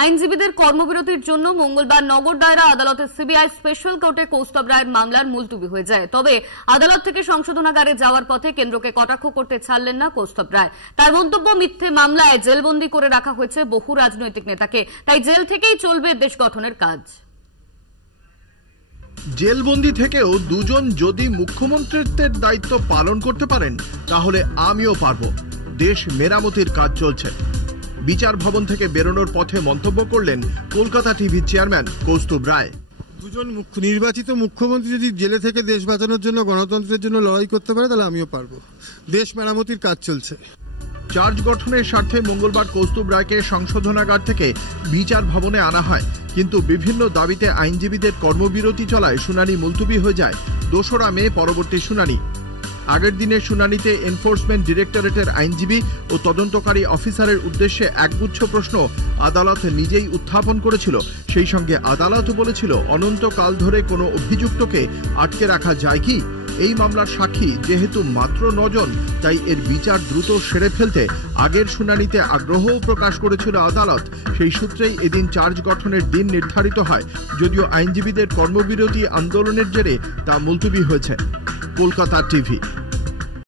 আইনজীবীদের কর্মবিরতির জন্য মঙ্গলবার নগর দায়রা আদালতের সিবিআই স্পেশাল কোর্টে কৌস্তব রায়ের মামলার মুলতুবি হয়ে যায়। তবে আদালত থেকে সংশোধনাগারে যাওয়ার পথে কেন্দ্রকে কটাক্ষ করতে ছাড়লেন না কৌস্তব রায়। তার মন্তব্য, মিথ্যে মামলায় জেলবন্দি করে রাখা হয়েছে বহু রাজনৈতিক নেতাকে, তাই জেল থেকেই চলবে দেশ গঠনের কাজ। জেলবন্দি থেকেও দুজন যদি মুখ্যমন্ত্রীত্বের দায়িত্ব পালন করতে পারেন তাহলে আমিও পারব। দেশ মেরামতির কাজ চলছে। বিচার ভবন থেকে বেরোনোর পথে মন্তব্য করলেন কলকাতা টিভির চেয়ারম্যান কৌস্তব রায়। দুজন নির্বাচিত মুখ্যমন্ত্রী যদি জেলে থেকে দেশ বাঁচানোর জন্য, গণতন্ত্রের জন্য লড়াই করতে পারে তাহলে আমিও পারবো। দেশ মেরামতির কাজ চলছে। চার্জ গঠনের স্বার্থে মঙ্গলবার কৌস্তব রায়কে সংশোধনাগার থেকে বিচার ভবনে আনা হয়, কিন্তু বিভিন্ন দাবিতে আইনজীবীদের কর্মবিরতি চলায় শুনানি মুলতুবি হয়ে যায়। 2রা মে পরবর্তী শুনানি। আগের দিনের শুনানিতে এনফোর্সমেন্ট ডিরেক্টরেটের আইনজীবী ও তদন্তকারী অফিসারের উদ্দেশ্যে একগুচ্ছ প্রশ্ন আদালত নিজেই উত্থাপন করেছিল। সেই সঙ্গে আদালত বলেছিল, অনন্তকাল ধরে কোনো অভিযুক্তকে আটকে রাখা যায় কি? এই মামলার সাক্ষী যেহেতু মাত্র 9 জন, তাই এর বিচার দ্রুত সেরে ফেলতে আগের শুনানিতে আগ্রহও প্রকাশ করেছিল আদালত। সেই সূত্রেই এদিন চার্জ গঠনের দিন নির্ধারিত হয়, যদিও আইনজীবীদের কর্মবিরতি আন্দোলনের জেরে তা মুলতুবি হয়েছে। কলকাতা টিভি।